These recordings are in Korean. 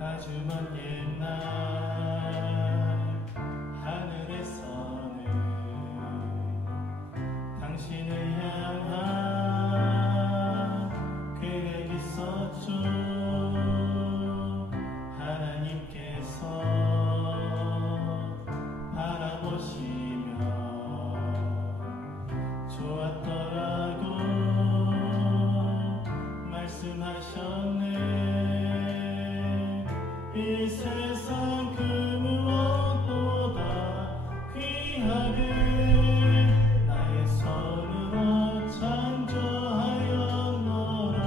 아주 먼 옛날 하늘에서는 당신을 향한 계획 있었죠. 하나님께서 바라보시며 좋았더라고 말씀하셨네. 이 세상 그 무엇보다 귀하게 나의 손으로 창조하였노라.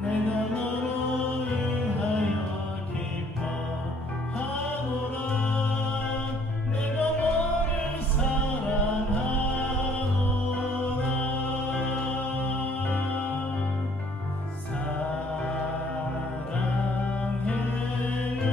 내가 너로 인하여 기뻐하노라. 내가 너를 사랑하노라. 사랑해요.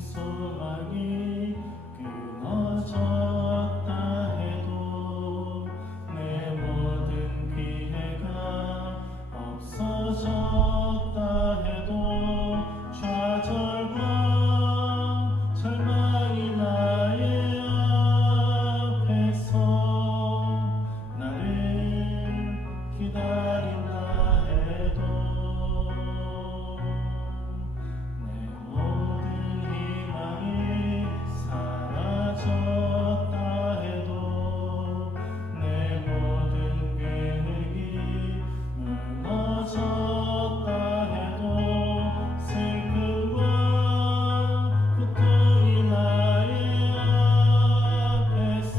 소망이 끊어졌다 해도 내 모든 피해가 없어졌다 해도 좌절과 절망이 나의 앞에서 나를 기다린다 해도 내 모든 희망이 사라졌다 해도 내 모든 계획이 무너졌다 해도 슬픔과 고통이 나의 앞에서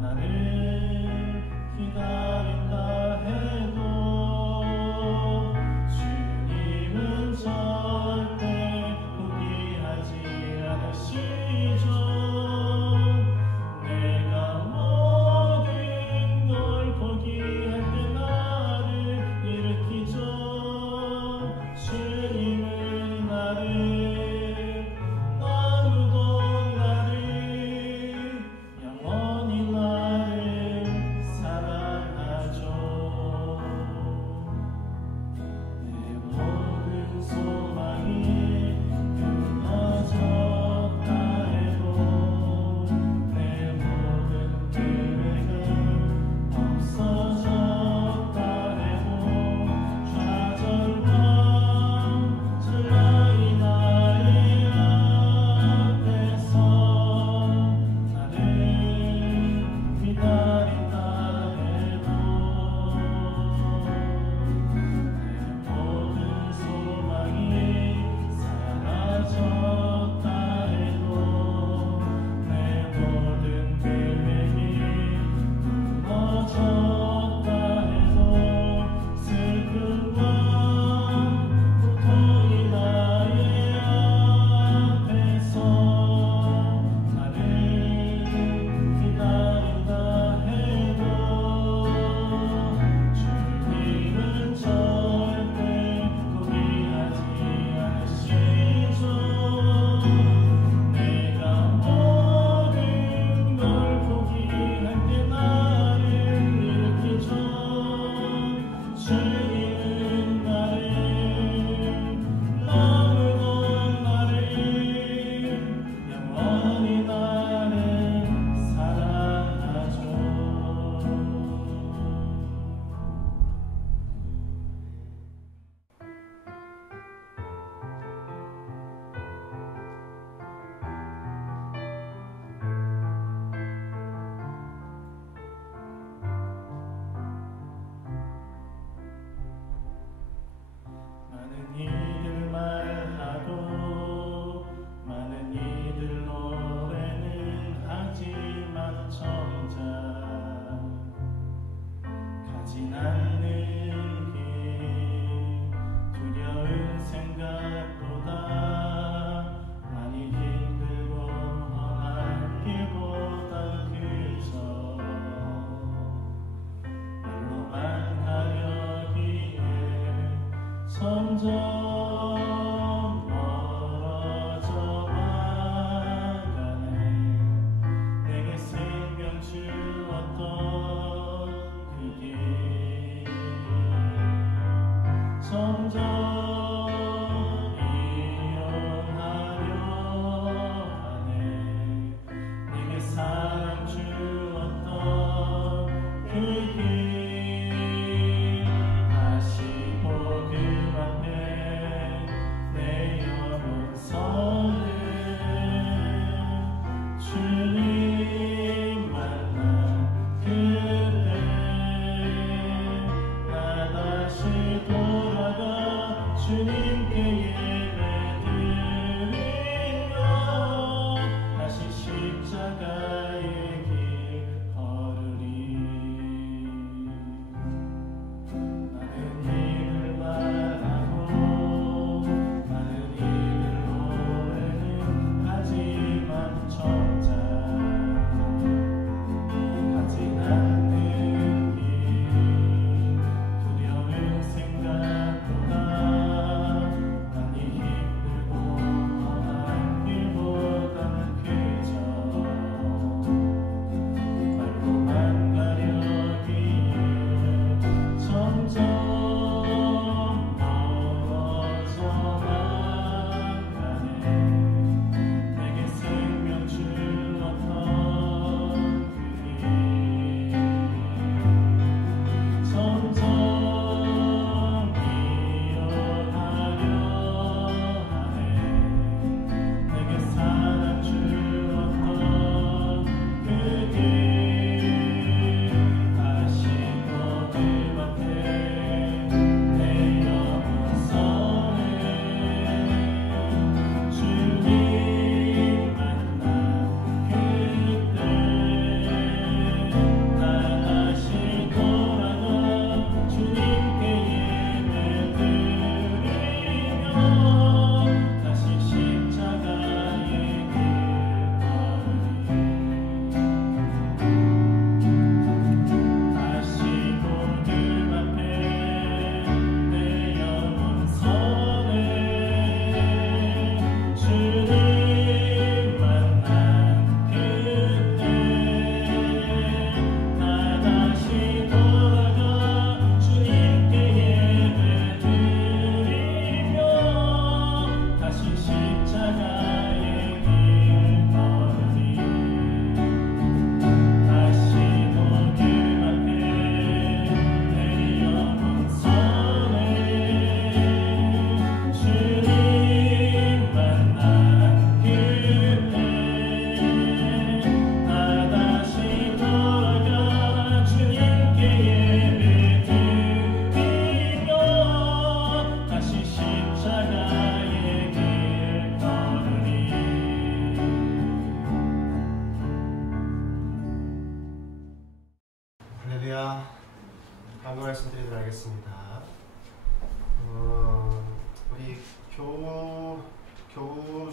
나를 기다린다 해도 주님은 절대 포기하지 않으시죠. 내가 모든 걸 포기할 때 나를 일으키죠. 주님은 나를 아무도 나를 영원히 나를 사랑하죠. 내 모든 소망이 끊어졌다 해도 내 모든 계획은 없어졌다 해도 좌절과 절망이 나의 앞에서 나를 기다린다 해도 내 모든 소망이 사라졌다 해도 내 모든 계획이 무너졌다 해도 슬픔과 고통이 나의 앞에서 나를 기다린다 해도 주님은 절대 포기하지 않으시죠. 내가 모든 걸 포기할 때 나를 일으키죠. 주님은 나를 너무도 나를 영원히 나를 사랑하죠. 많은 이들 말하고 많은 이들 노래는 하지만 정작 가진 않는 길 두려운 생각보다 많이 힘들고 험한 길보다 그저 날로만 가려기에 점점 멀어져 가네. 내게 생명 주었던 그 길 점점 이용하려 하네. 내게 사랑 주었던 그 길 다시 복음 앞에 내 영혼 서는 주님 만난 그때 나 다시 돌아가 주님께 예배드리며 다시 십자가의 길 걸으리. 많은 일을 말하고 많은 일을 노래는 하지만 정작 가진 않는 길 두려운 생각보다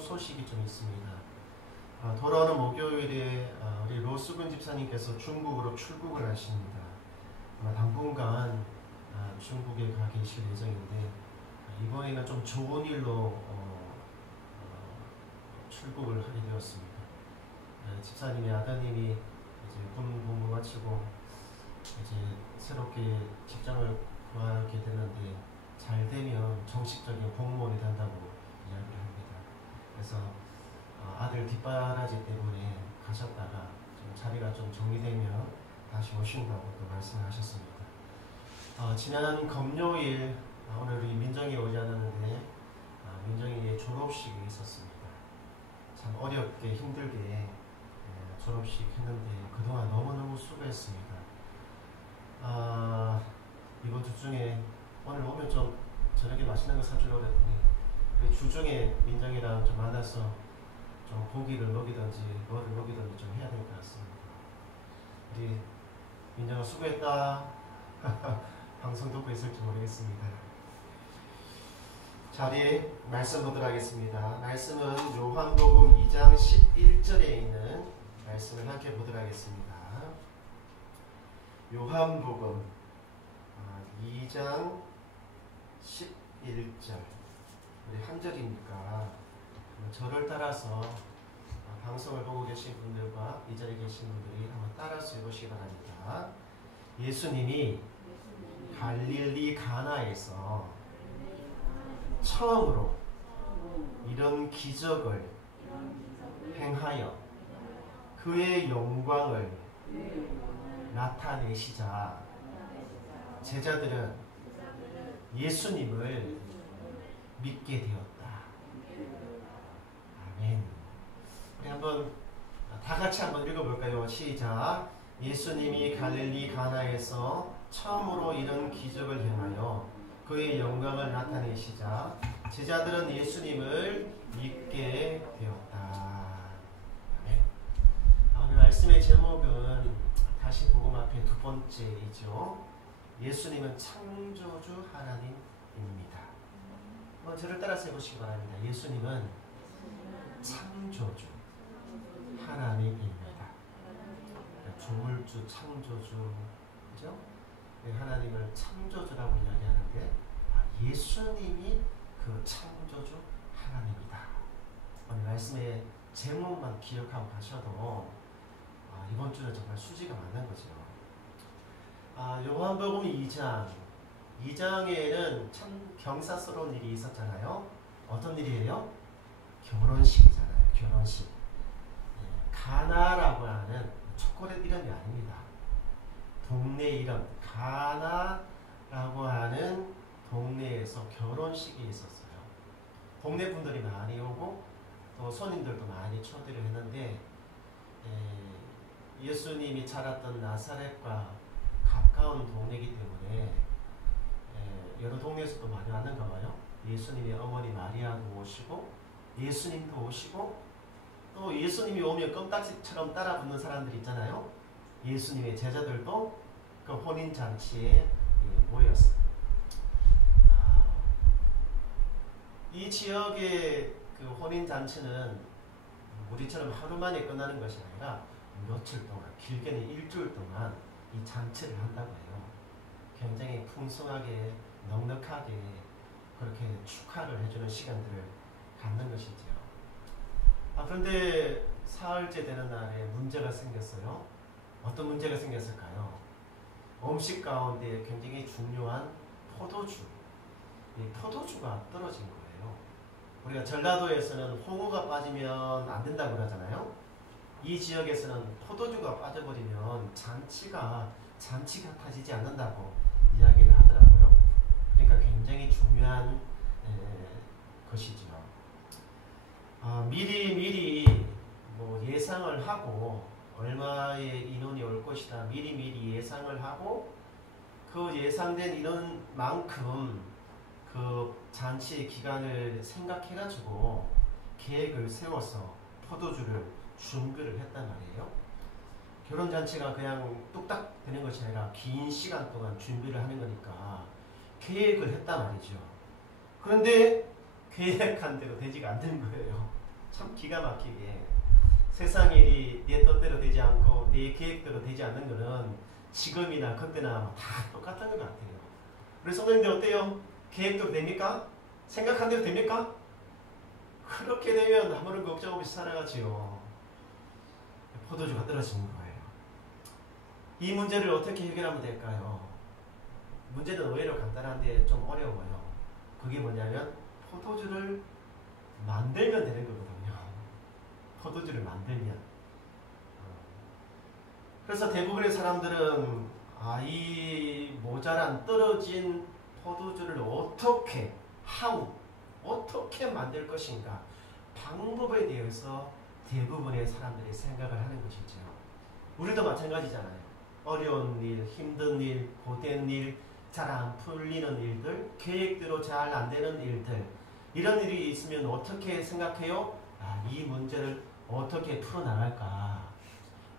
소식이 좀 있습니다. 돌아오는 목요일에 우리 로수근 집사님께서 중국으로 출국을 하십니다. 당분간 중국에 가 계실 예정인데 이번에는 좀 좋은 일로 출국을 하게 되었습니다. 집사님의 아드님이 이제 군 복무 마치고 이제 새롭게 직장을 구하게 되는데 잘 되면 정식적인 공무원이 된다고 이야기를 합니다. 그래서 아들 뒷바라지 때문에 가셨다가 좀 자리가 좀 정리되면 다시 오신다고 또 말씀하셨습니다. 지난 금요일 오늘 우리 민정이 오지 않았는데 민정이의 졸업식이 있었습니다. 참 어렵게 힘들게 졸업식 했는데 그동안 너무너무 수고했습니다. 이번 주 중에 오늘 오면 좀 저녁에 맛있는 거 사주려고 했더니 주중에 민정이랑 좀 만나서 좀 고기를 먹이든지 뭐를 먹이든지 좀 해야 될 것 같습니다. 우리 민정아 수고했다. 방송 듣고 있을지 모르겠습니다. 자리에 말씀 보도록 하겠습니다. 말씀은 요한복음 2장 11절에 있는 말씀을 함께 보도록 하겠습니다. 요한복음 2장 11절 우리 한 절이니까 저를 따라서 방송을 보고 계신 분들과 이 자리에 계신 분들이 한번 따라서 해보시기 바랍니다. 예수님이 갈릴리 가나에서 처음으로 이런 기적을 행하여 그의 영광을 나타내시자 제자들은 예수님을 믿게 되었다. 아멘. 우리 한번 다 같이 한번 읽어볼까요? 시작. 예수님이 갈릴리 가나에서 처음으로 이런 기적을 행하여 그의 영광을 나타내시자 제자들은 예수님을 믿게 되었다. 아멘. 오늘 말씀의 제목은 다시 복음 앞에 두 번째이죠. 예수님은 창조주 하나님입니다. 한번 저를 따라서 해보시기 바랍니다. 예수님은 창조주 하나님입니다. 조물주, 창조주, 그죠? 하나님을 창조주라고 이야기하는데 예수님이 그 창조주 하나님이다. 오늘 말씀의 제목만 기억하고 가셔도 이번 주는 정말 수지가 맞는 거죠. 요한복음 2장에는 참 경사스러운 일이 있었잖아요. 어떤 일이에요? 결혼식이잖아요. 결혼식. 가나라고 하는 초콜릿 이름이 아닙니다. 동네 이름 가나라고 하는 동네에서 결혼식이 있었어요. 동네 분들이 많이 오고 또 손님들도 많이 초대를 했는데 예수님이 자랐던 나사렛과 가까운 동네이기 때문에 여러 동네에서도 많이 왔는가 봐요. 예수님의 어머니 마리아도 오시고 예수님도 오시고 또 예수님이 오면 껌딱지처럼 따라붙는 사람들 있잖아요. 예수님의 제자들도 그 혼인잔치에 모였어요. 이 지역의 그 혼인잔치는 우리처럼 하루 만에 끝나는 것이 아니라 며칠 동안, 길게는 일주일 동안 이 잔치를 한다고 해요. 굉장히 풍성하게 넉넉하게 그렇게 축하를 해주는 시간들을 갖는 것이죠. 그런데 사흘째 되는 날에 문제가 생겼어요. 어떤 문제가 생겼을까요? 음식 가운데 굉장히 중요한 포도주, 이 포도주가 떨어진 거예요. 우리가 전라도에서는 홍어가 빠지면 안 된다고 그러잖아요. 이 지역에서는 포도주가 빠져버리면 잔치가 타지지 않는다고 이야기를 하더라고요. 그러니까 굉장히 중요한 것이죠. 미리 뭐 예상을 하고 얼마의 인원이 올 것이다 미리 예상을 하고 그 예상된 인원만큼 그 잔치의 기간을 생각해가지고 계획을 세워서 포도주를 준비를 했단 말이에요. 결혼잔치가 그냥 뚝딱 되는 것이 아니라 긴 시간 동안 준비를 하는 거니까 계획을 했단 말이죠. 그런데 계획한 대로 되지가 않는 거예요. 참 기가 막히게 세상 일이 내 뜻대로 되지 않고 내 계획대로 되지 않는 거는 지금이나 그때나 다 똑같은 것 같아요. 우리 성도님들 어때요? 계획대로 됩니까? 생각한 대로 됩니까? 그렇게 되면 아무런 걱정 없이 살아가지요. 포도주가 떨어지는 거예요. 이 문제를 어떻게 해결하면 될까요? 문제는 의외로 간단한데 좀 어려워요. 그게 뭐냐면 포도주를 만들면 되는 거거든요. 포도주를 만들면. 그래서 대부분의 사람들은 이 모자란 떨어진 포도주를 어떻게 만들 것인가 방법에 대해서 대부분의 사람들이 생각을 하는 것이죠. 우리도 마찬가지잖아요. 어려운 일, 힘든 일, 고된 일, 잘 안 풀리는 일들, 계획대로 잘 안 되는 일들, 이런 일이 있으면 어떻게 생각해요? 이 문제를 어떻게 풀어나갈까?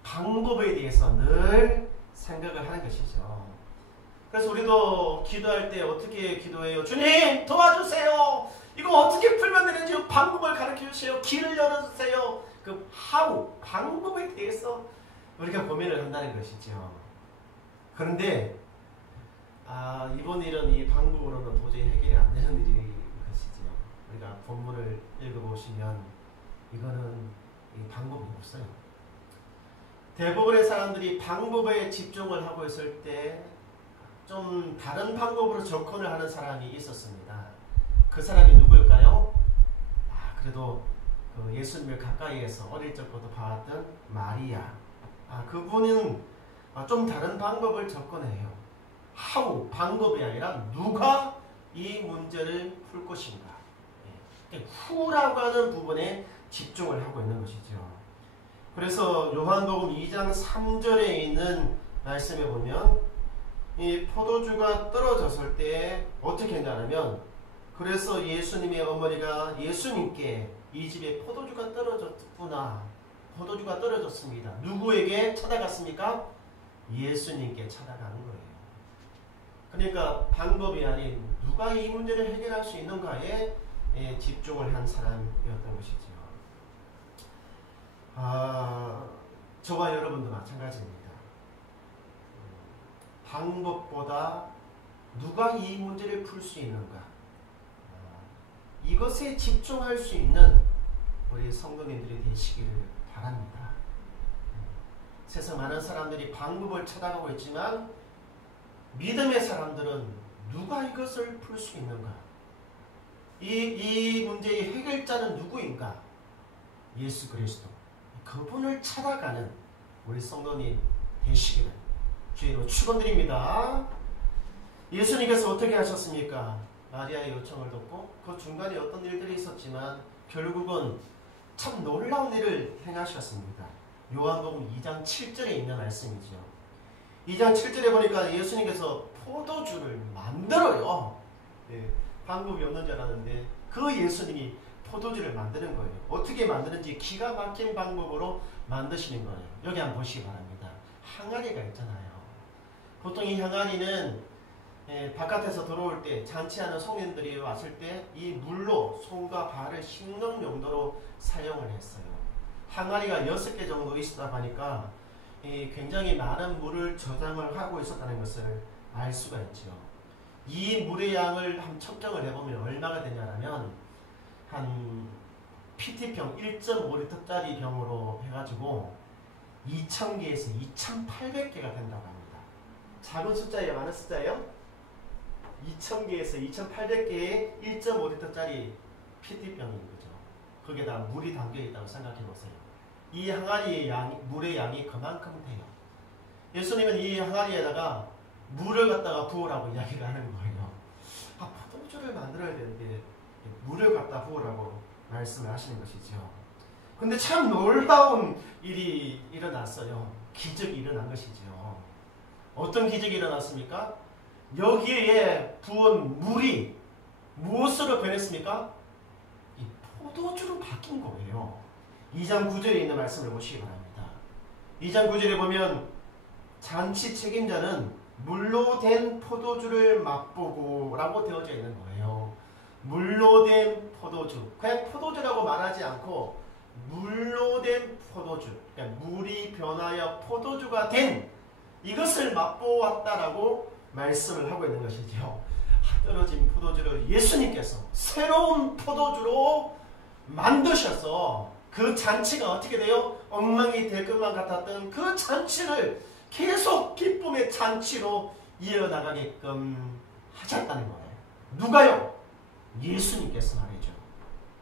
방법에 대해서 늘 생각을 하는 것이죠. 그래서 우리도 기도할 때 어떻게 기도해요? 주님 도와주세요. 이거 어떻게 풀면 되는지 방법을 가르쳐 주세요. 길을 열어주세요. 그 방법에 대해서 우리가 고민을 한다는 것이죠. 그런데 이번 일은 이 방법으로는 도저히 해결이 안 되는 일인 것이죠. 우리가 본문을 읽어보시면 이거는 이 방법이 없어요. 대부분의 사람들이 방법에 집중을 하고 있을 때 좀 다른 방법으로 접근을 하는 사람이 있었습니다. 그 사람이 누구일까요? 그래도 그 예수님을 가까이에서 어릴 적부터 봐왔던 마리아. 그분은 좀 다른 방법을 접근해요. 방법이 아니라 누가 이 문제를 풀 것인가. 후라고 하는 부분에 집중을 하고 있는 것이죠. 그래서 요한복음 2장 3절에 있는 말씀에 보면 이 포도주가 떨어졌을 때 어떻게 했냐면, 그래서 예수님의 어머니가 예수님께 이 집에 포도주가 떨어졌구나, 포도주가 떨어졌습니다. 누구에게 찾아갔습니까? 예수님께 찾아가는 거예요. 그러니까 방법이 아닌 누가 이 문제를 해결할 수 있는가에 집중을 한 사람이었던 것이죠. 저와 여러분도 마찬가지입니다. 방법보다 누가 이 문제를 풀 수 있는가, 이것에 집중할 수 있는 우리 성도님들이 되시기를 바랍니다. 세상 많은 사람들이 방법을 찾아가고 있지만 믿음의 사람들은 누가 이것을 풀 수 있는가, 이 문제의 해결자는 누구인가? 예수 그리스도, 그분을 찾아가는 우리 성도님 되시기를 주의로 축원드립니다. 예수님께서 어떻게 하셨습니까? 마리아의 요청을 듣고 그 중간에 어떤 일들이 있었지만 결국은 참 놀라운 일을 행하셨습니다. 요한복음 2장 7절에 있는 말씀이죠. 2장 7절에 보니까 예수님께서 포도주를 만들어요. 방법이 없는 줄 알았는데 그 예수님이 포도주를 만드는 거예요. 어떻게 만드는지 기가 막힌 방법으로 만드시는 거예요. 여기 한번 보시기 바랍니다. 항아리가 있잖아요. 보통 이 항아리는 바깥에서 들어올 때 잔치하는 성인들이 왔을 때 이 물로 손과 발을 씻는 용도로 사용을 했어요. 항아리가 6개 정도 있다 보니까 굉장히 많은 물을 저장을 하고 있었다는 것을 알 수가 있죠. 이 물의 양을 한번 측정을 해보면 얼마가 되냐면 한 PT병 1.5리터짜리 병으로 해가지고 2,000개에서 2,800개가 된다고 합니다. 작은 숫자예요? 많은 숫자예요? 2,000개에서 2,800개의 1.5리터짜리 PT병인 거죠. 거기에다 물이 담겨있다고 생각해보세요. 이 항아리의 물의 양이 그만큼 돼요. 예수님은 이 항아리에다가 물을 갖다가 부으라고 이야기를 하는 거예요. 포도주를 만들어야 되는데 물을 갖다 부으라고 말씀을 하시는 것이죠. 근데 참 놀라운 일이 일어났어요. 기적이 일어난 것이죠. 어떤 기적이 일어났습니까? 여기에 부은 물이 무엇으로 변했습니까? 이 포도주로 바뀐 거예요. 2장 9절에 있는 말씀을 보시기 바랍니다. 2장 9절에 보면 잔치 책임자는 물로 된 포도주를 맛보고 라고 되어져 있는 거예요. 물로 된 포도주. 그냥 포도주라고 말하지 않고 물로 된 포도주, 그러니까 물이 변하여 포도주가 된 이것을 맛보았다라고 말씀을 하고 있는 것이죠. 떨어진 포도주를 예수님께서 새로운 포도주로 만드셔서 그 잔치가 어떻게 돼요? 엉망이 될 것만 같았던 그 잔치를 계속 기쁨의 잔치로 이어나가게끔 하셨다는 거예요. 누가요? 예수님께서 말이죠.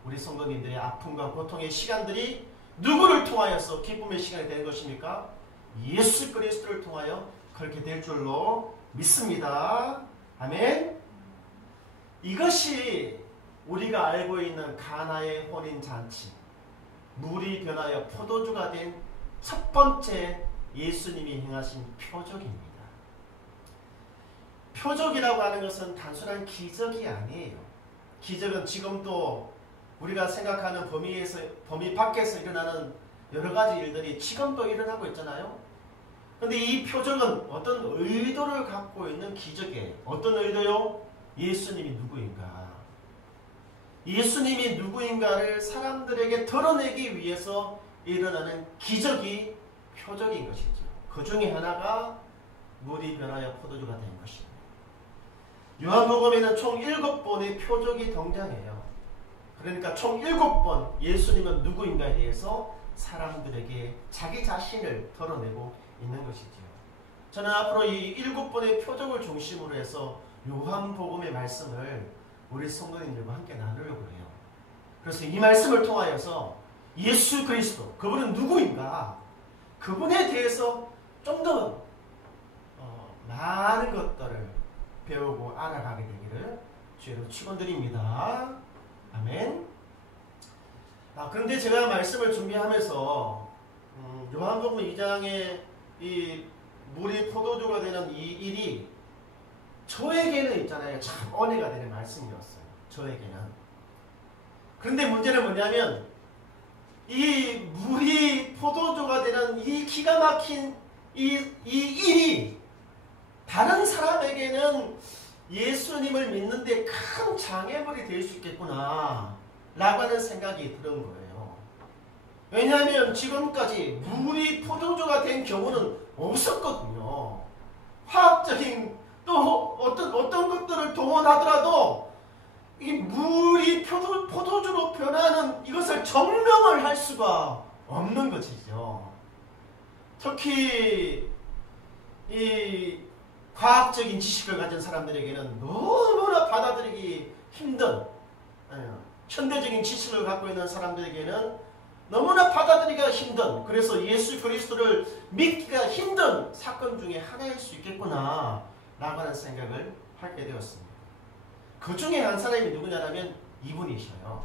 우리 성도님들의 아픔과 고통의 시간들이 누구를 통하여서 기쁨의 시간이 되는 것입니까? 예수 그리스도를 통하여 그렇게 될 줄로 믿습니다. 아멘. 이것이 우리가 알고 있는 가나의 혼인잔치, 물이 변하여 포도주가 된 첫 번째 예수님이 행하신 표적입니다. 표적이라고 하는 것은 단순한 기적이 아니에요. 기적은 지금도 우리가 생각하는 범위 밖에서 일어나는 여러 가지 일들이 지금도 일어나고 있잖아요. 그런데 이 표적은 어떤 의도를 갖고 있는 기적이에요. 어떤 의도요? 예수님이 누구인가? 예수님이 누구인가를 사람들에게 드러내기 위해서 일어나는 기적이 표적인 것이죠. 그 중에 하나가 물이 변하여 포도주가 된 것입니다. 요한복음에는 총 7번의 표적이 등장해요. 그러니까 총 7번 예수님은 누구인가에 대해서 사람들에게 자기 자신을 드러내고 있는 것이죠. 저는 앞으로 이 7번의 표적을 중심으로 해서 요한복음의 말씀을 우리 성도님들과 함께 나누려고 해요. 그래서 이 말씀을 통하여서 예수 그리스도, 그분은 누구인가? 그분에 대해서 좀 더 많은 것들을 배우고 알아가게 되기를 주의로 축원드립니다. 아멘. 그런데 제가 말씀을 준비하면서 요한복음 2장에 이 물이 포도주가 되는 이 일이 저에게는 있잖아요. 참 은혜가 되는 말씀이었어요. 저에게는. 그런데 문제는 뭐냐면 이 물이 포도주가 되는 이 기가 막힌 이 일이 다른 사람에게는 예수님을 믿는데 큰 장애물이 될 수 있겠구나 라고 하는 생각이 드는 거예요. 왜냐하면 지금까지 물이 포도주가 된 경우는 없었거든요. 화학적인 또 어떤 것들을 동원하더라도 이 물이 포도주로 변하는 이것을 증명을 할 수가 없는 것이죠. 특히 이 과학적인 지식을 가진 사람들에게는 너무나 받아들이기 힘든, 현대적인 지식을 갖고 있는 사람들에게는 너무나 받아들이기가 힘든, 그래서 예수 그리스도를 믿기가 힘든 사건 중에 하나일 수 있겠구나 라고 하는 생각을 하게 되었습니다. 그 중에 한 사람이 누구냐면 이분이셔요.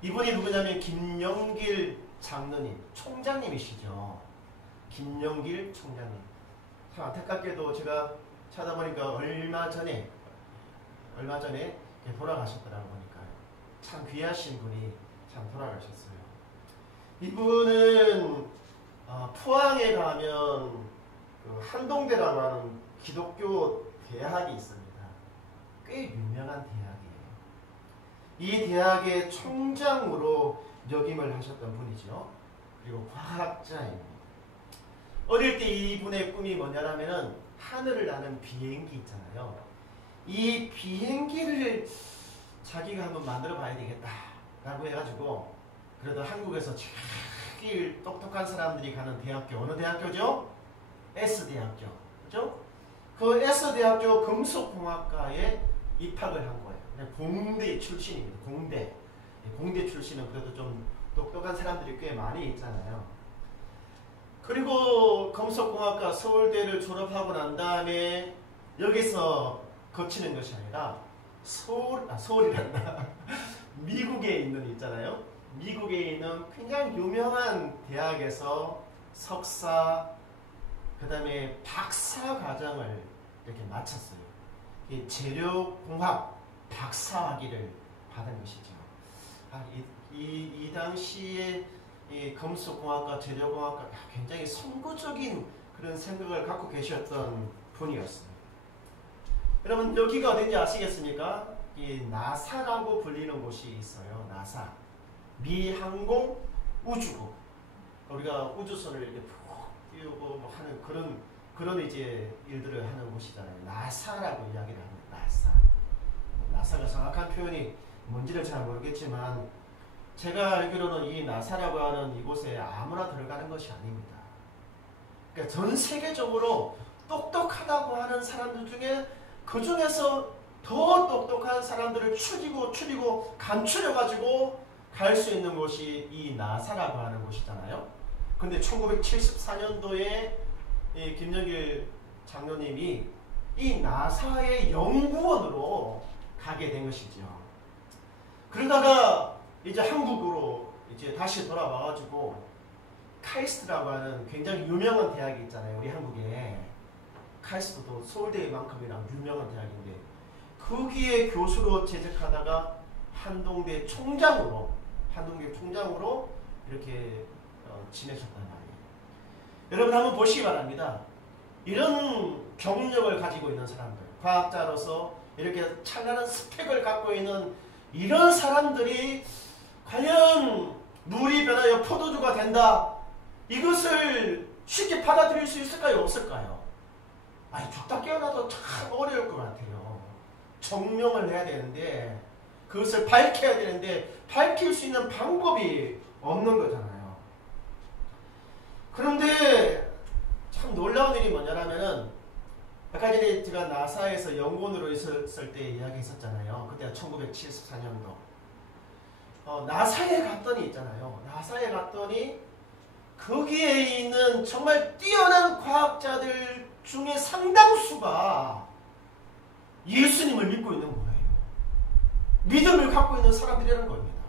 이분이 누구냐면 김영길 장로님, 총장님이시죠. 김영길 총장님. 참 안타깝게도 제가 찾아보니까 얼마 전에 돌아가셨더라고 보니까요. 참 귀하신 분이 참 돌아가셨어요. 이분은 포항에 가면 그 한동대라고 하는 기독교 대학이 있습니다. 꽤 유명한 대학이에요. 이 대학의 총장으로 역임을 하셨던 분이죠. 그리고 과학자입니다. 어릴 때 이분의 꿈이 뭐냐면은 하늘을 나는 비행기 있잖아요. 이 비행기를 자기가 한번 만들어 봐야 되겠다 라고 해가지고, 그래도 한국에서 제일 똑똑한 사람들이 가는 대학교, 어느 대학교죠? S대학교. 그죠? 그 S대학교 금속공학과에 입학을 한 거예요. 공대 출신입니다. 공대 출신은 그래도 좀 똑똑한 사람들이 꽤 많이 있잖아요. 그리고 금속공학과 서울대를 졸업하고 난 다음에 여기서 거치는 것이 아니라 서울이란다. 미국에 있는 있잖아요. 미국에 있는 굉장히 유명한 대학에서 석사, 그 다음에 박사 과정을 이렇게 마쳤어요. 재료공학 박사학위를 받은 것이죠. 이 당시에 이 금속공학과 재료공학과 굉장히 선구적인 그런 생각을 갖고 계셨던 분이었어요. 여러분 여기가 어딘지 아시겠습니까? 이 나사라고 불리는 곳이 있어요. 나사. 미항공 우주국. 우리가 우주선을 이렇게 푹 띄우고 뭐 하는 그런 이제 일들을 하는 곳이잖아요. 나사라고 이야기를 합니다. 나사. 나사가 정확한 표현이 뭔지를 잘 모르겠지만 제가 알기로는 이 나사라고 하는 이곳에 아무나 들어가는 것이 아닙니다. 그러니까 전 세계적으로 똑똑하다고 하는 사람들 중에 그 중에서 더 똑똑한 사람들을 추리고 감추려가지고 갈 수 있는 곳이 이 나사라고 하는 곳이잖아요. 근데 1974년도에 김영길 장로님이 이 나사의 연구원으로 가게 된 것이죠. 그러다가 이제 한국으로 이제 다시 돌아와가지고 카이스트라고 하는 굉장히 유명한 대학이 있잖아요. 우리 한국에. 카이스트도 서울대만큼이나 유명한 대학인데 거기에 교수로 재직하다가 한동대 총장으로 이렇게 지내셨단 말이에요. 여러분 한번 보시기 바랍니다. 이런 경력을 가지고 있는 사람들, 과학자로서 이렇게 찬란한 스펙을 갖고 있는 이런 사람들이 과연 물이 변하여 포도주가 된다, 이것을 쉽게 받아들일 수 있을까요? 없을까요? 아니, 죽다 깨어나도 참 어려울 것 같아요. 정명을 해야 되는데, 그것을 밝혀야 되는데 밝힐 수 있는 방법이 없는 거잖아요. 그런데 참 놀라운 일이 뭐냐면은, 아까 전에 제가 나사에서 연구원으로 있었을 때 이야기했었잖아요. 그때가 1974년도. 나사에 갔더니 있잖아요. 나사에 갔더니 거기에 있는 정말 뛰어난 과학자들 중에 상당수가 예수님을 믿고 있는 거예요. 믿음을 갖고 있는 사람들이라는 겁니다.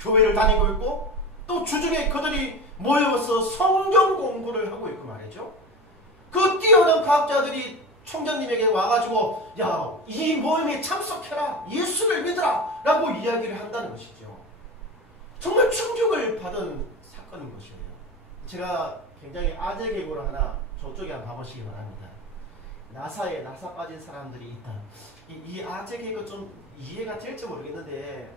교회를 다니고 있고 또 주중에 그들이 모여서 성경 공부를 하고 있고 말이죠. 그 뛰어난 과학자들이 총장님에게 와가지고 야, 이 모임에 참석해라, 예수를 믿으라 라고 이야기를 한다는 것이죠. 정말 충격을 받은 사건인 것이에요. 제가 굉장히 아재 개그로 하나 저쪽에 한번 가보시기 바랍니다. 나사에 나사 빠진 사람들이 있다. 이 아재 개그 좀 이해가 될지 모르겠는데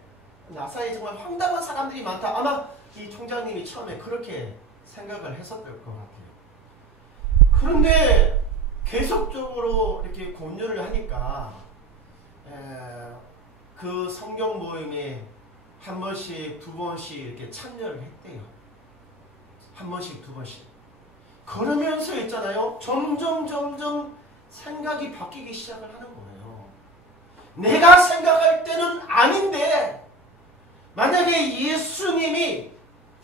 나사에 정말 황당한 사람들이 많다. 아마 이 총장님이 처음에 그렇게 생각을 했었을 것 같아요. 그런데 계속적으로 이렇게 공유를 하니까 그 성경 모임에 한 번씩 두 번씩 이렇게 참여를 했대요. 한 번씩 두 번씩. 그러면서 있잖아요. 점점 생각이 바뀌기 시작을 하는 거예요. 내가 생각할 때는 아닌데 만약에 예수님이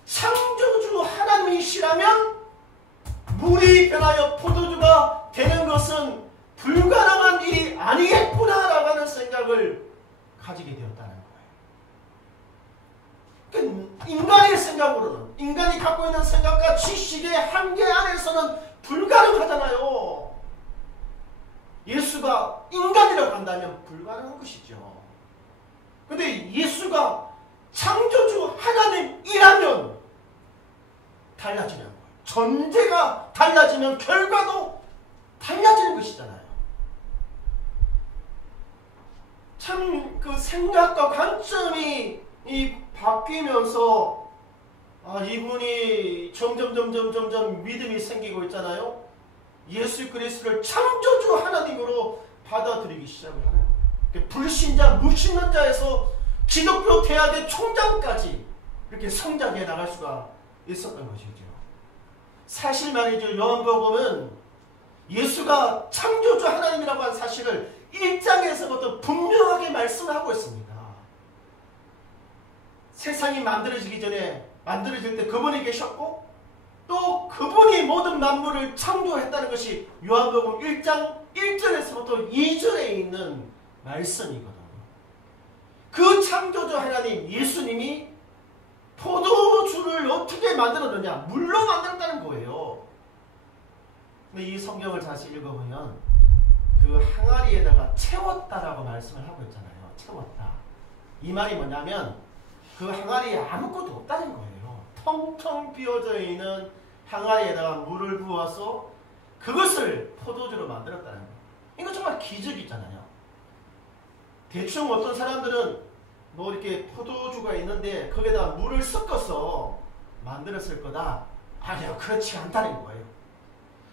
창조주 하나님이시라면 물이 변하여 포도주가 되는 것은 불가능한 일이 아니겠구나라고 하는 생각을 가지게 되었다는 거예요. 그러니까 인간의 생각으로는, 인간이 갖고 있는 생각과 지식의 한계 안에서는 불가능하잖아요. 예수가 인간이라고 한다면 불가능한 것이죠. 근데 예수가 창조주 하나님이라면 달라지는 거예요. 전제가 달라지면 결과도 달라지는 것이잖아요. 참 그 생각과 관점이 바뀌면서 이분이 점점 믿음이 생기고 있잖아요. 예수 그리스도를 창조주 하나님으로 받아들이기 시작을 하는 거예요. 불신자, 무신론자에서 기독교 대학의 총장까지 이렇게 성장해 나갈 수가 있었던 것이죠. 사실 말이죠. 요한복음은 예수가 창조주 하나님이라고 한 사실을 1장에서부터 분명하게 말씀하고 있습니다. 세상이 만들어지기 전에, 만들어질 때 그분이 계셨고 또 그분이 모든 만물을 창조했다는 것이 요한복음 1장 1절에서부터 2절에 있는 말씀이거든요. 그 창조주 하나님 예수님이 포도주를 어떻게 만들었느냐? 물로 만들었다는 거예요. 근데 이 성경을 다시 읽어보면 그 항아리에다가 채웠다라고 말씀을 하고 있잖아요. 채웠다. 이 말이 뭐냐면 그 항아리에 아무것도 없다는 거예요. 텅텅 비어져 있는 항아리에다가 물을 부어서 그것을 포도주로 만들었다는 거예요. 이거 정말 기적이잖아요. 대충 어떤 사람들은 뭐 이렇게 포도주가 있는데 거기다가 물을 섞어서 만들었을 거다. 아니요, 그렇지 않다는 거예요.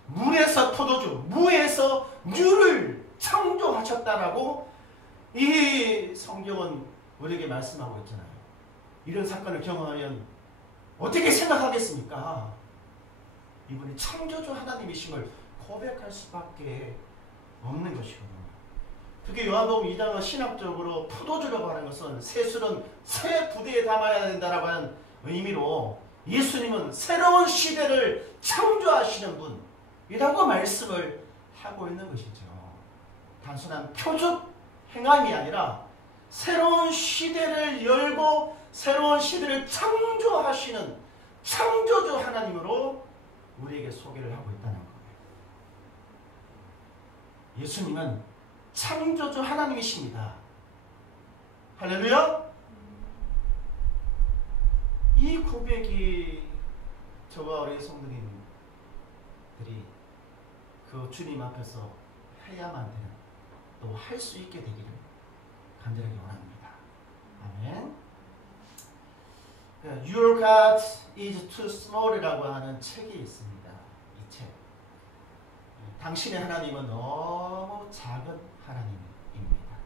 물에서 포도주, 무에서 류를 창조하셨다라고 이 성경은 우리에게 말씀하고 있잖아요. 이런 사건을 경험하면 어떻게 생각하겠습니까? 이분이 창조주 하나님이심을 고백할 수밖에 없는 것이거든요. 특히 요한복음 2장은 신학적으로 포도주라고 하는 것은 새 술은 새 부대에 담아야 된다라고 하는 의미로 예수님은 새로운 시대를 창조하시는 분이라고 말씀을 하고 있는 것이죠. 단순한 표적 행함이 아니라 새로운 시대를 열고 새로운 시대를 창조하시는 창조주 하나님으로 우리에게 소개를 하고 있다는 거예요. 예수님은 창조주 하나님이십니다. 할렐루야! 이 고백이 저와 우리 성도님들이 그 주님 앞에서 해야만 되는, 또 할 수 있게 되기를 간절하게 원합니다. 아멘. Your God is too small이라고 하는 책이 있습니다. 이 책. 당신의 하나님은 너무 작은 하나님입니다.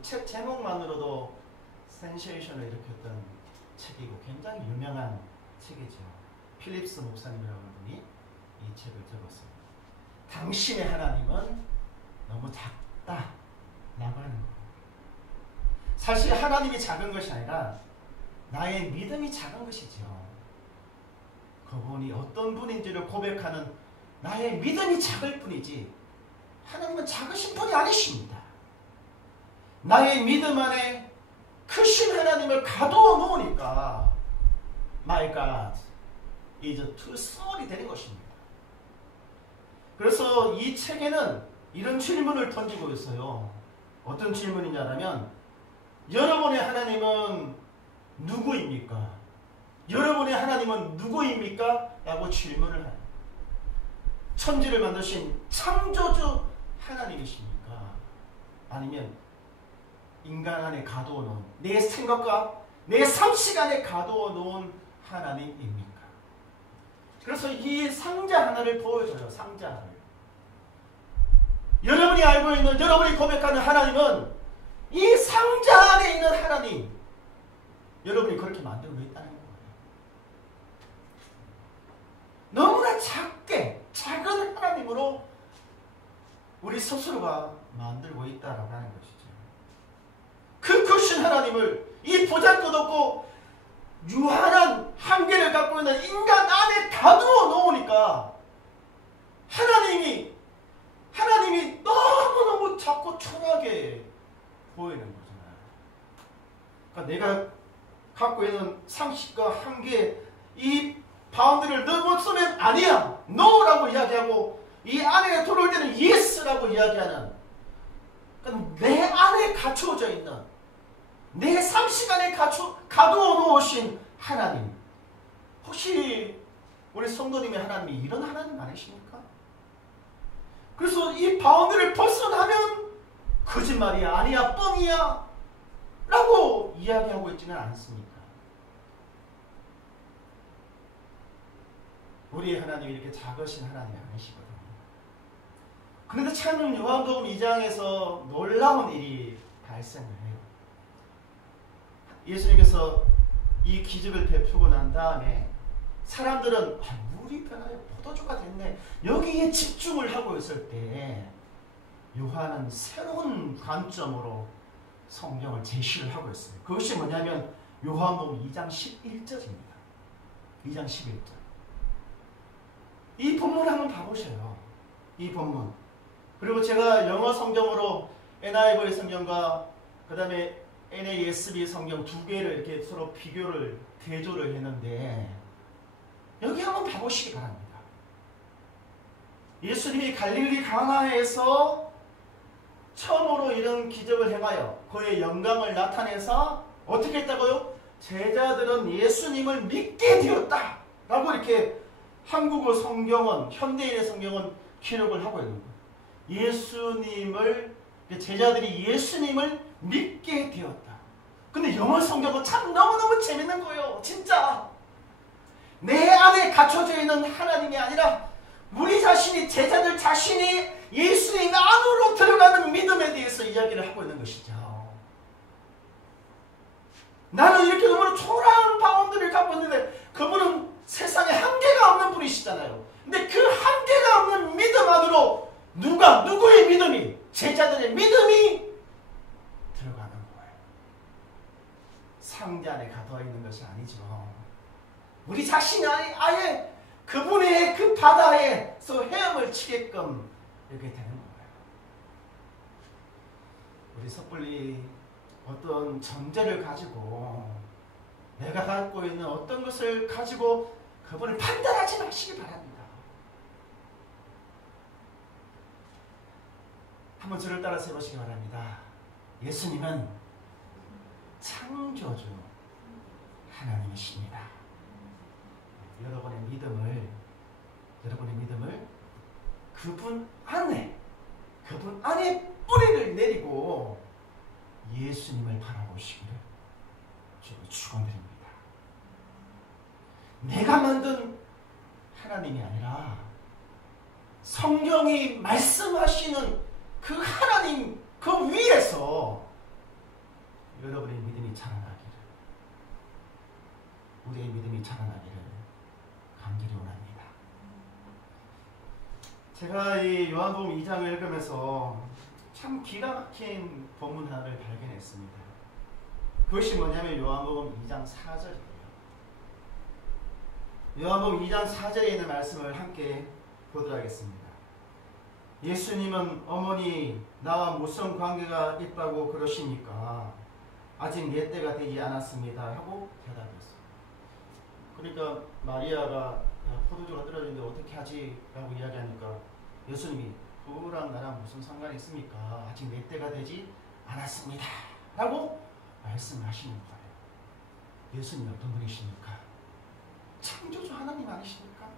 책 제목만으로도 센세이션을 일으켰던 책이고 굉장히 유명한 책이죠. 필립스 목사님이라는 분이 이 책을 적었습니다. 당신의 하나님은 너무 작다라고 하는 거예요. 사실 하나님이 작은 것이 아니라 나의 믿음이 작은 것이죠. 그분이 어떤 분인지를 고백하는 나의 믿음이 작을 뿐이지 하나님은 작으신 분이 아니십니다. 나의 믿음 안에 크신 하나님을 가두어 놓으니까 My God is too small이 되는 것입니다. 그래서 이 책에는 이런 질문을 던지고 있어요. 어떤 질문이냐면 여러분의 하나님은 누구입니까? 여러분의 하나님은 누구입니까? 라고 질문을 해요. 천지를 만드신 창조주 하나님이십니까? 아니면 인간 안에 가두어 놓은 내 생각과 내 상식 안에 가두어 놓은 하나님입니까? 그래서 이 상자 하나를 보여줘요. 상자 하나를. 여러분이 알고 있는, 여러분이 고백하는 하나님은 이 상자 안에 있는 하나님, 여러분이 그렇게 만들고 있다는 거예요. 너무나 작은 하나님으로 우리 스스로가 만들고 있다라고 하는 것이죠. 그 크신 하나님을 이 보잘것없고 유한한 한계를 갖고 있는 인간 안에 가두어 놓으니까 하나님이 너무너무 작고 초라하게 보이는 거잖아요. 그러니까 내가 갖고 있는 상식과 한계, 이 바운드를 넘어서면 아니야, no라고 이야기하고 이 안에 들어올 때는 yes라고 이야기하는, 그러니까 내 안에 갖추어져 있는, 내 상식 안에 가두어 놓으신 하나님. 혹시 우리 성도님의 하나님이 이런 하나님 아니십니까? 그래서 이 바운드를 벗어나면 거짓말이야, 아니야, 뻥이야 라고 이야기하고 있지는 않습니까? 우리의 하나님이 이렇게 작으신 하나님이 아니시거든요. 그런데 참 요한복음 2장에서 놀라운 일이 발생을 해요. 예수님께서 이 기적을 베푸고 난 다음에 사람들은 물이 변하여 포도주가 됐네, 여기에 집중을 하고 있을 때 요한은 새로운 관점으로 성경을 제시를 하고 있어요. 그것이 뭐냐면 요한복음 2장 11절입니다. 2장 11절. 이 본문을 한번 봐보세요. 이 본문. 그리고 제가 영어 성경으로 NIV 성경과 그 다음에 NASB 성경 두 개를 이렇게 서로 비교를, 대조를 했는데 여기 한번 봐보시기 바랍니다. 예수님이 갈릴리 가나에서 처음으로 이런 기적을 행하여 그의 영광을 나타내서 어떻게 했다고요? 제자들은 예수님을 믿게 되었다 라고 이렇게 한국어 성경은, 현대인의 성경은 기록을 하고 있는 거예요. 제자들이 예수님을 믿게 되었다. 영어 성경은 참 너무너무 재밌는 거예요. 진짜 내 안에 갖춰져 있는 하나님이 아니라 우리 자신이, 제자들 자신이 예수님 안으로 들어가는 믿음에 대해서 이야기를 하고 있는 것이죠. 나는 이렇게 너무나 초라한 방언들을 갖고 있는데 그분은 세상에 한계가 없는 분이시잖아요. 근데 그 한계가 없는 믿음 안으로 누구의 믿음이, 제자들의 믿음이 들어가는 거예요. 상대 안에 가둬 있는 것이 아니죠. 우리 자신이 아예 그분의 그 바다에서 헤엄을 치게끔 이렇게 되는 거예요. 우리 섣불리 어떤 전제를 가지고 내가 갖고 있는 어떤 것을 가지고 그분을 판단하지 마시기 바랍니다. 한번 저를 따라서 해보시기 바랍니다. 예수님은 창조주 하나님이십니다. 여러분의 믿음을 그분 안에 뿌리를 내리고 예수님을 바라보시기를 축원드립니다. 내가 만든 하나님이 아니라 성경이 말씀하시는 그 하나님 그 위에서 여러분의 믿음이 자라나기를, 우리의 믿음이 자라나기를 간절히 원합니다. 제가 이 요한복음 2장을 읽으면서 참 기가 막힌 본문 하나를 발견했습니다. 그것이 뭐냐면 요한복음 2장 4절이에요. 요한복음 2장 4절에 있는 말씀을 함께 보도록 하겠습니다. 예수님은 어머니 나와 무슨 관계가 있다고 그러십니까? 아직 내 때가 되지 않았습니다 하고 대답했어요. 그러니까 마리아가 포도주가 떨어지는데 어떻게 하지? 라고 이야기하니까 예수님이 그거랑 나랑 무슨 상관이 있습니까? 아직 내 때가 되지 않았습니다 라고 말씀하시는 거예요. 예수님이 어떤 분이십니까? 창조주 하나님 아니십니까?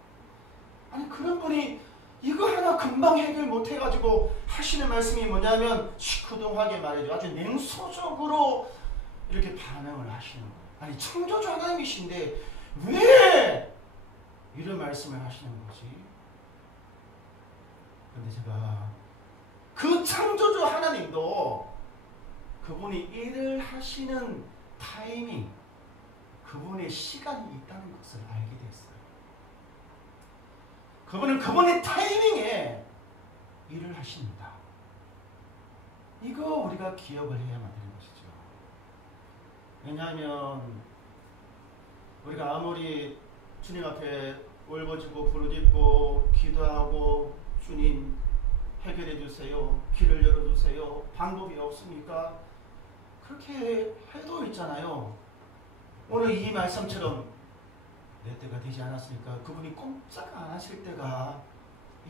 아니 그런 분이 이거 하나 금방 해결 못해가지고 하시는 말씀이 뭐냐면 시큰둥하게 말이죠. 아주 냉소적으로 이렇게 반응을 하시는 거예요. 아니 창조주 하나님이신데 왜 이런 말씀을 하시는 거지? 근데 제가 그 창조주 하나님도 그분이 일을 하시는 타이밍, 그분의 시간이 있다는 것을 알게 됐어요. 그분은 그분의 타이밍에 일을 하십니다. 이거 우리가 기억을 해야만 되는 것이죠. 왜냐하면 우리가 아무리 주님 앞에 울부짖고 부르짖고 기도하고 주님 해결해 주세요, 길을 열어주세요, 방법이 없습니까? 그렇게 해도 있잖아요. 오늘 이 말씀처럼 내 때가 되지 않았으니까 그분이 꼼짝 안 하실 때가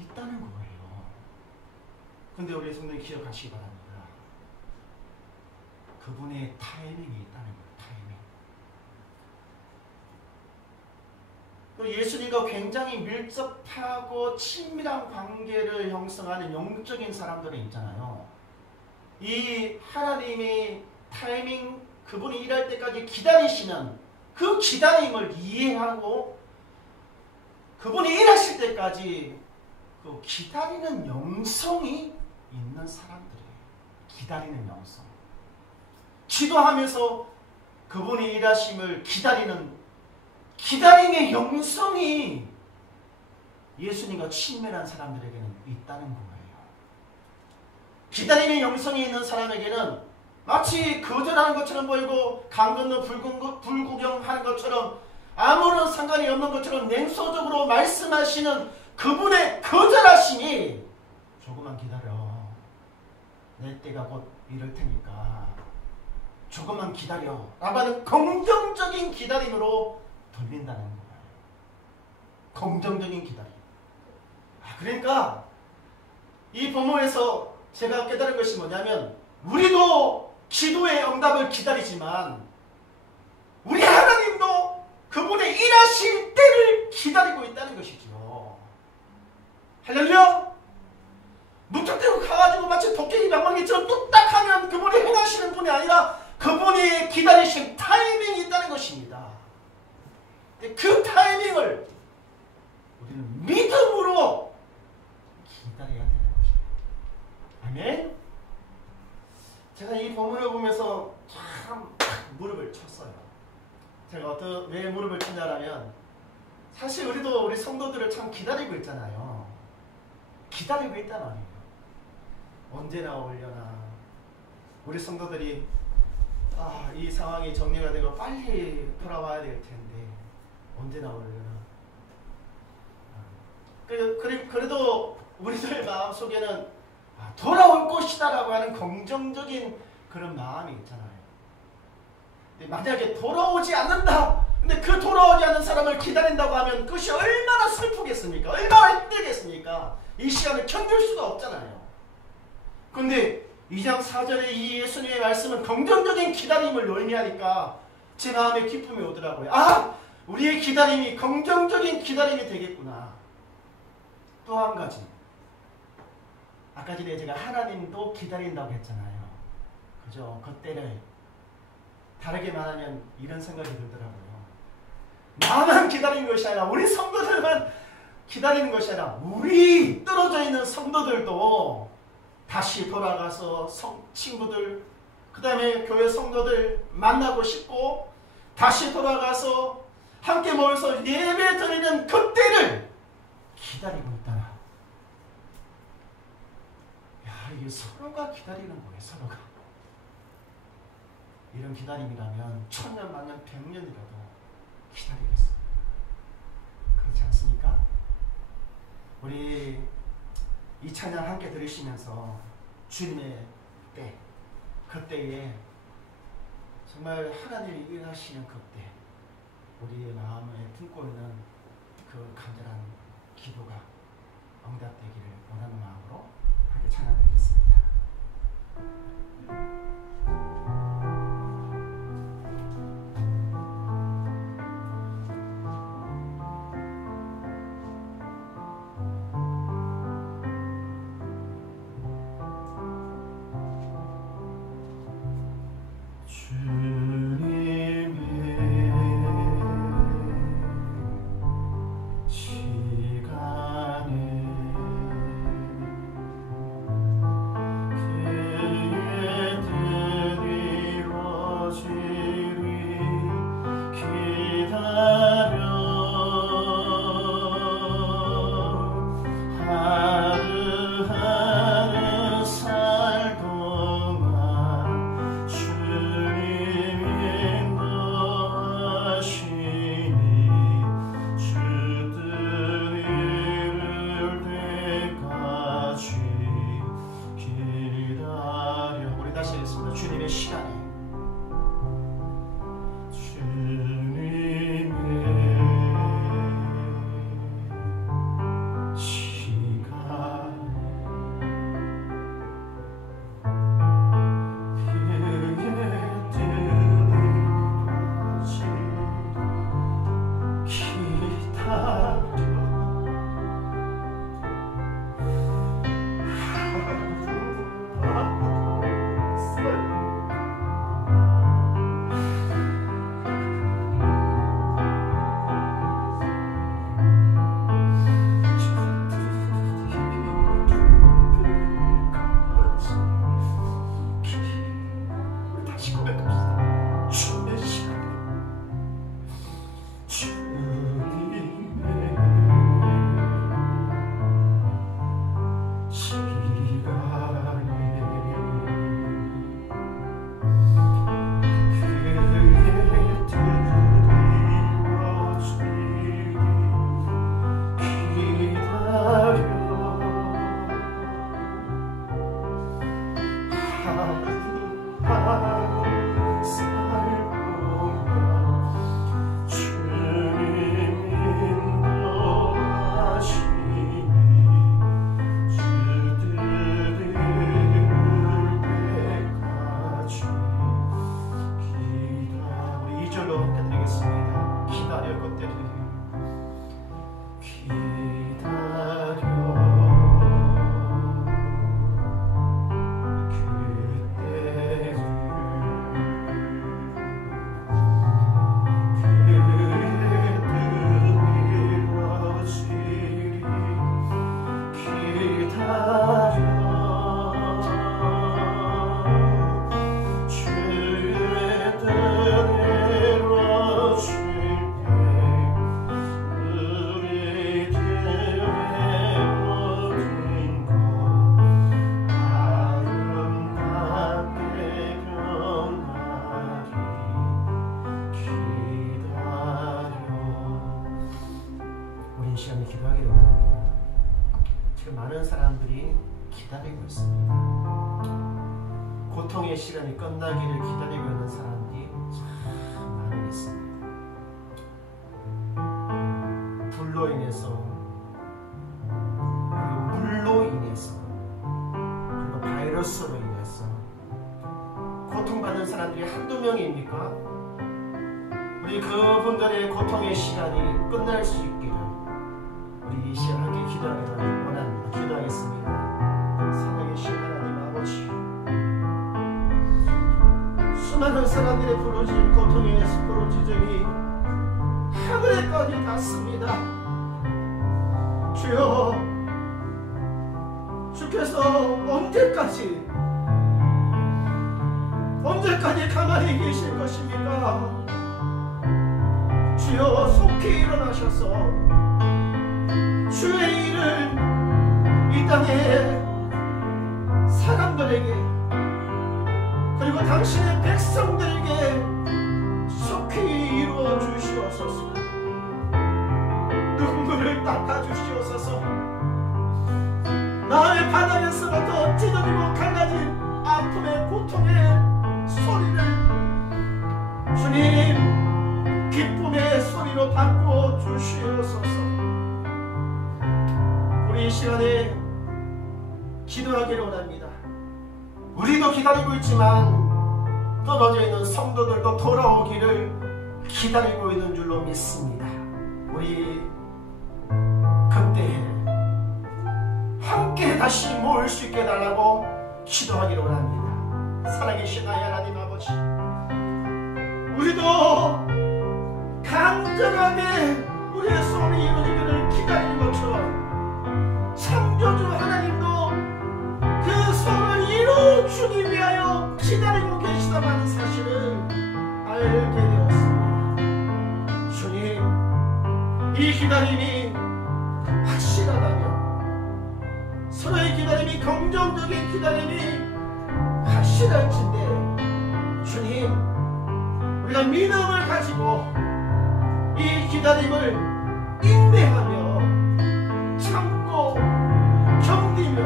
있다는 거예요. 근데 우리 성도님 기억하시기 바랍니다. 그분의 타이밍이 있다는 거예요. 타이밍. 또 예수님과 굉장히 밀접하고 친밀한 관계를 형성하는 영적인 사람들은 있잖아요. 이 하나님의 타이밍, 그분이 일할 때까지 기다리시는 그 기다림을 이해하고 그분이 일하실 때까지 그 기다리는 영성이 있는 사람들이에요. 기다리는 영성. 기도하면서 그분이 일하심을 기다리는 기다림의 영성이 예수님과 친밀한 사람들에게는 있다는 거예요. 기다림의 영성이 있는 사람에게는 마치 거절하는 것처럼 보이고 강 건너 불구경하는 것처럼 아무런 상관이 없는 것처럼 냉소적으로 말씀하시는 그분의 거절하심이 조금만 기다려, 내 때가 곧 이럴 테니까 조금만 기다려 라고 하는 긍정적인 기다림으로 돌린다는 거예요. 긍정적인 기다림. 그러니까 이 본문에서 제가 깨달은 것이 뭐냐면 우리도 기도의 응답을 기다리지만 우리 하나님도 그분의 일하실 때를 기다리고 있다는 것이죠. 할렐루야! 무턱대고 가가지고 마치 도깨비 방망이처럼 뚝딱 하면 그분이 행하시는 분이 아니라 그분이 기다리신 타이밍이 있다는 것입니다. 그 타이밍을 우리는 믿음으로 기다려야 되는 것입니다. 아멘. 제가 이 본문을 보면서 참 무릎을 쳤어요. 제가 왜 무릎을 치냐면 사실 우리도 우리 성도들을 참 기다리고 있잖아요. 기다리고 있단 말이에요. 언제나 오려나. 우리 성도들이 이 상황이 정리가 되고 빨리 돌아와야 될 텐데 언제나 오려나. 그래도 우리들 마음속에는 돌아올 것이다라고 하는 긍정적인 그런 마음이 있잖아요. 근데 만약에 돌아오지 않는다. 근데 그 돌아오지 않는 사람을 기다린다고 하면 그것이 얼마나 슬프겠습니까? 얼마나 힘들겠습니까? 이 시간을 견딜 수가 없잖아요. 근데 2장 4절의 이 예수님의 말씀은 긍정적인 기다림을 의미하니까 제 마음에 기쁨이 오더라고요. 우리의 기다림이 긍정적인 기다림이 되겠구나. 또 한 가지. 아까 전에 제가 하나님도 기다린다고 했잖아요. 그죠? 그때를 다르게 말하면 이런 생각이 들더라고요. 나만 기다리는 것이 아니라 우리 성도들만 기다리는 것이 아니라 우리 떨어져 있는 성도들도 다시 돌아가서 친구들 그 다음에 교회 성도들 만나고 싶고 다시 돌아가서 함께 모여서 예배 드리는 그때를 기다리고 있다. 이게 서로가 기다리는 거예요. 서로가. 이런 기다림이라면 1000년, 만년, 100년이라도 기다리겠습니다. 그렇지 않습니까? 우리 이 찬양 함께 들으시면서 주님의 때, 그때에 정말 하나님이 일하시는 그때 우리의 마음에 품고 있는 그 간절한 기도가 응답되기를 원하는 마음으로 함께 찬양드리겠습니다. 고통받는 사람들이 기다리고 있습니다. 고통의 시간이 끝나기를 기다리고 있는 사람들이 참 많이 있습니다. 불로 인해서, 그리고 물로 인해서, 그리고 바이러스로 인해서 고통받는 사람들이 한두 명입니까? 우리 그분들의 고통의 시간이 끝날 수 있기를 우리 이 시간 함께 기도하기를 원합니다. 기도하겠습니다. 살아계신 하나님 아버지, 수많은 사람들의 부러진 고통의 부러지점이 하늘에까지 닿습니다. 주여, 주께서 언제까지 가만히 계실 것입니까? 주여, 속히 일어나셔서 주의 일을 이 땅의 사람들에게, 그리고 당신의 백성들에게 속히 이루어 주시옵소서. 눈물을 닦아 주시옵소서. 마음의 바닥에서부터 찢어지고 갈라진 아픔의 고통의 소리를 주님 기쁨의 소리로 바꾸어 주시옵소서. 우리 이 시간에 기도하기를 원합니다. 우리도 기다리고 있지만 떨어져 있는 성도들도 돌아오기를 기다리고 있는 줄로 믿습니다. 우리 그때 함께 다시 모일 수 있게 해달라고 기도하기를 원합니다. 살아계신 하나님 아버지, 우리도 간절하게 우리의 소원이 이루어지기를 기다리는 것처럼 창조주 하나님도 그 소원을 이루어주기 위하여 기다리고 계시다는 사실을 알게 되었습니다. 주님, 이 기다림이 확실하다면, 서로의 기다림이 긍정적인 기다림이 확실할진데, 주님, 우리가 믿음을 가지고 이 기다림을 인내하며 참고 견디며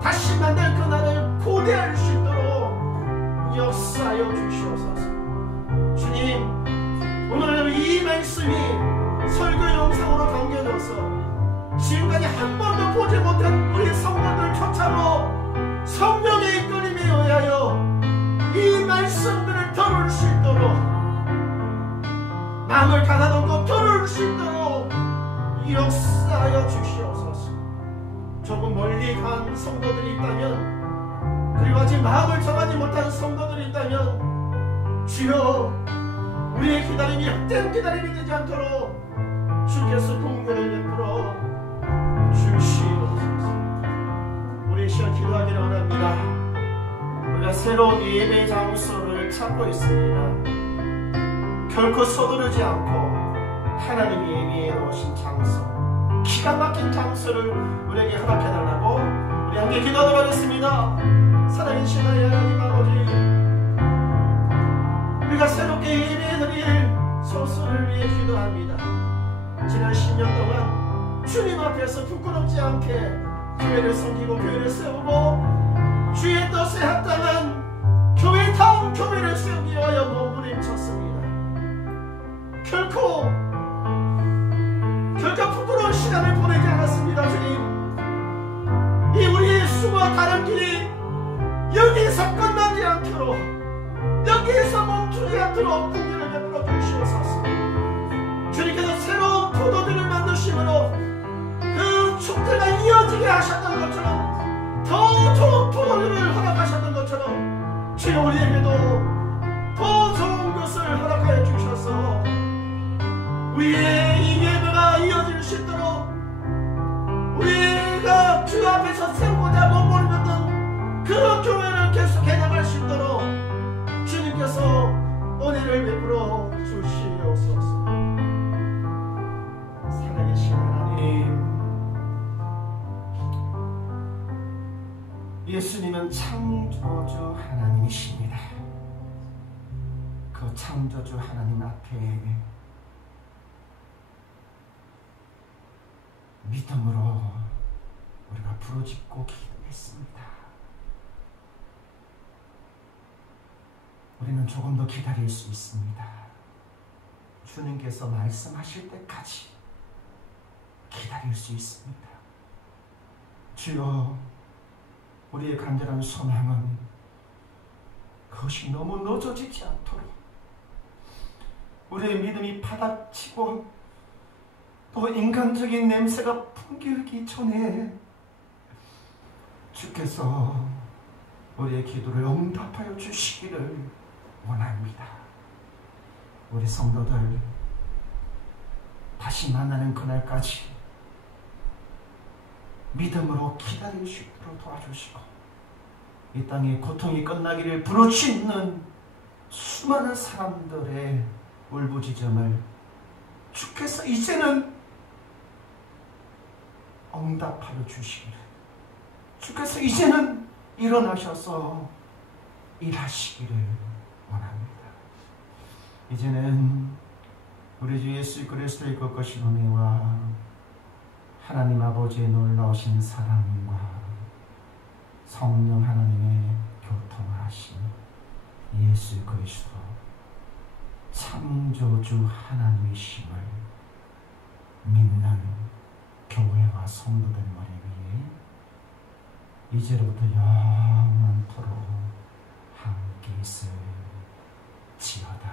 다시 만날 그날을 고대할 수 있도록 역사하여 주시옵소서. 주님, 오늘 이 말씀이 설교 영상으로 담겨져서 지금까지 한 번도 보지 못한 우리 성도들 초차로 성령의 이끌림에 의하여 이 말씀들을 들을 수 있도록, 마음을 가다놓고 들을 수 있도록 역사하여 주시옵소서. 조금 멀리 간 성도들이 있다면, 그리고 아직 마음을 정하지 못한 성도들이 있다면, 주여, 우리의 기다림이 헛된 기다림이 되지 않도록 주께서 공변을 베풀어 주시옵소서. 우리 시간 기도하기를 원합니다. 우리가 새로운 예배 장소를 찾고 있습니다. 결코 서두르지 않고 하나님이 예비해 놓으신 장소, 기가 막힌 장소를 우리에게 허락해달라고 우리 함께 기도하도록 하겠습니다. 살아계신 하나님 아버지, 우리가 새롭게 예배해드릴 소수를 위해 기도합니다. 지난 10년 동안 주님 앞에서 부끄럽지 않게 교회를 섬기고 교회를 세우고 주의 뜻에 합당한 교회다운 교회를 세우기 위하여 몸부림쳤습니다. 결코 부끄러운 시간을 보내지 않았습니다. 주님, 이 우리의 수고와 가람길이 여기서 끝나지 않도록, 여기에서 멈추지 않도록 긍휼을 베풀어 주시옵소서. 주님께서 새로운 포도주를 만드심으로 그 축제가 이어지게 하셨던 것처럼, 더 좋은 포도주를 허락하셨던 것처럼, 주여 우리에게도 더 좋은 것을 허락하여 주셔서 우리의 이 예배가 이어질 수 있도록, 우리가 주 앞에서 세우고자 머무르던 그 교회를 계속 개장할 수 있도록 주님께서 은혜를 베풀어 주시옵소서. 살아계신 하나님, 예수님은 창조주 하나님이십니다. 그 창조주 하나님 앞에 믿음으로 우리가 부르짖고 기도했습니다. 우리는 조금 더 기다릴 수 있습니다. 주님께서 말씀하실 때까지 기다릴 수 있습니다. 주여, 우리의 간절한 소망은 그것이 너무 늦어지지 않도록, 우리의 믿음이 바닥치고 또 인간적인 냄새가 풍기기 전에 주께서 우리의 기도를 응답하여 주시기를 원합니다. 우리 성도들 다시 만나는 그날까지 믿음으로 기다릴 수 있도록 도와주시고, 이 땅의 고통이 끝나기를 부르짖는 수많은 사람들의 울부짖음을 주께서 이제는 응답하여 주시기를, 주께서 이제는 일어나셔서 일하시기를 원합니다. 이제는 우리 주 예수 그리스도의 것것이 은혜와 하나님 아버지의 놀라우신 사랑과 성령 하나님의 교통하심 예수 그리스도 창조주 하나님이심을 믿는 교회와 성도들 머리 위에 이제로부터 영원토록 함께 있을지어다.